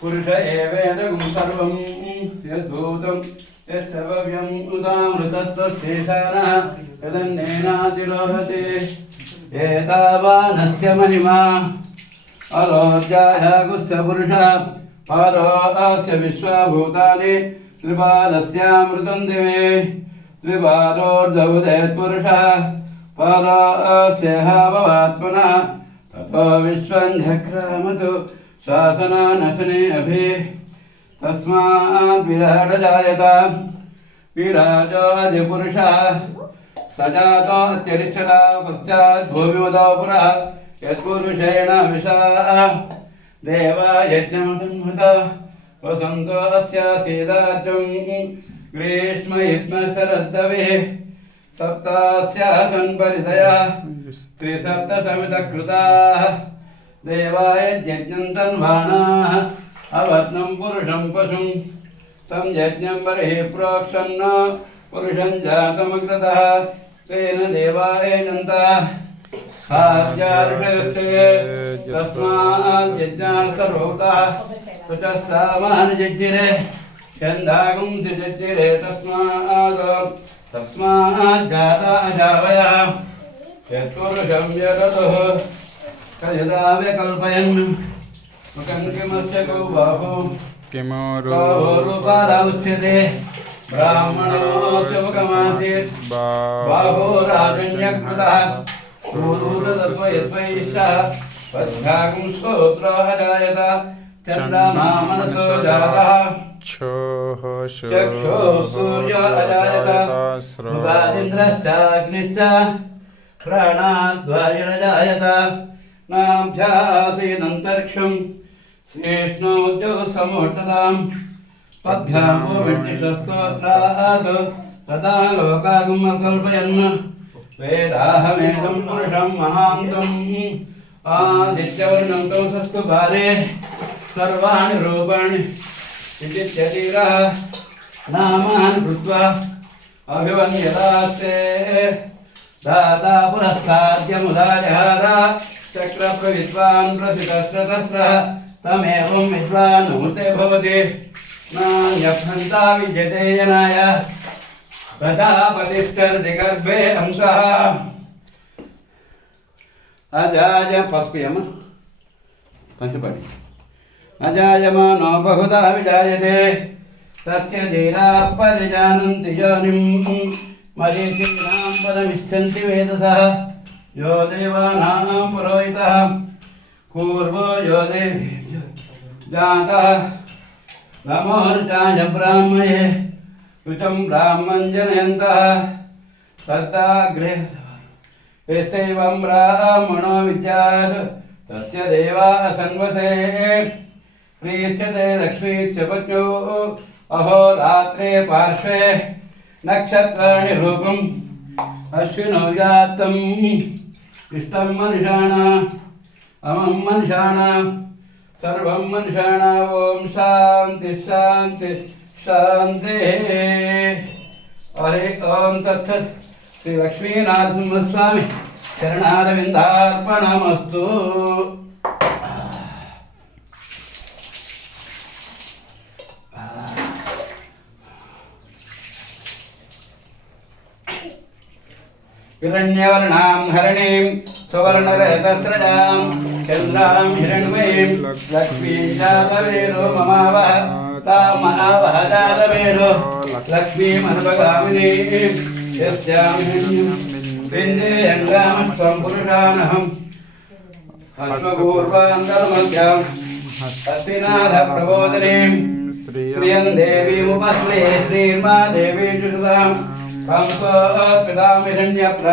पुरुष एवेदगुं सर्वं यद्भूतं यत्सर्वव्यं उदामृतत्वशेषानः यदन्नेनातिरोहते एतावानस्य महिमा अरोज्याय गुस्थपुरुषः पारो अस्य विश्वभूतानि त्रिबालस्यामृतं दिवे त्रिबालोर्धवुदेत्पुरुषः पारो अस्य भवात्मनः ततो विश्वं झक्रामतु शासनानशने अभि तस्माद् विराट जायत विराजो अधिपुरुषः सजातो अत्यरिष्यता पश्चात् भूमिवदो पुरः यत्पुरुषेण विशा देवा यज्ञमसंहत वसन्तो अस्य सीदाज्यं ग्रीष्म इत्म शरद्दविः सप्तास्या संपरितया त्रिसप्तसमितकृताः देवाय यज्ञं तन्वाणाः अवर्णं पुरुषं पशुं तं यज्ञं बर्हिः प्रोक्षन्न पुरुषं जातमग्रतः तेन देवाय जन्ताः तस्मात् यज्ञान् सर्वभूताः तस्मान् छन्दागुं जज्जिरे तस्मात् जाता अजावयः यत्पुरुषं जगतः कयदा व्यकल्पयन् मुखं किमस्य को बाहु किमोरूपारा उच्यते ब्राह्मणोऽस्य मुखमासीत् बाहोराजन्यकृतः क्रूरदत्वयत्वैषः पद्भागं स्तोत्रो अजायत चन्द्रमा मनसो जातः चक्षुः सूर्यो अजायत मुखादिन्द्रश्चाग्निश्च प्राणाद्वायुरजायत नाभ्यासीदन्तरिक्षं श्रेष्णोद्यो समूर्तताम् पद्भ्यां भूमिष्टिशस्तोत्रात् तथा लोकागमकल्पयन् वेदाहमेकं पुरुषं महान्तम् आदित्यवर्णं तमसस्तु भारे सर्वाणि रूपाणि विचित्यतीरः नामानि कृत्वा अभिवन्यतास्ते दाता पुरस्ताद्यमुदाजहार चक्रप्रविद्वान् प्रसितस्रतस्रः तमेवं विद्वान् मुते भवति नान्यभ्यन्ता विद्यते यनाय प्रजापतिश्चरति गर्भे हंसः अजाय पस्पयम पंचपदी अजायमानो बहुधा विजायते तस्य धीराः परिजानन्ति योनिं मरीचीनां पदमिच्छन्ति वेदसः यो देवानां पुरोहितः पूर्वो यो देवेभ्यो जातः नमोर्चाय ब्राह्मये ऋचं ब्राह्मं जनयन्तः तद्दाग्रे यस्यैवं ब्राह्मणो विद्यात् तस्य देवा असन्वसे प्रीच्यते लक्ष्मीश्च पत्न्यो अहोरात्रे पार्श्वे नक्षत्राणि रूपम् अश्विनो जातम् इष्टं मनुषाणाम् अमं मनुषाणां सर्वं मनुषाणां ओम शांति शांति शान्तिः। हरे ओम तत्सत्। श्री लक्ष्मी नरसिंहस्वामी चरणारविन्दार्पणमस्तु। हिरण्यवर्णां हरिणीं सुवर्णरजतस्रजां चन्द्रां हिरण्मयीं लक्ष्मीं जातवेदो ममावह तामहावह जातवेदो लक्ष्मीमनुपगामिनीं यस्यां विन्देयङ्गामत्वं पुरुषानहम् अश्वपूर्वान्तर्मध्यां हस्तिनाथप्रबोधिनीं श्रियं देवीमुपस्महे श्रीर्मा देवी जुषतां कंसो पितामहिरण्यप्र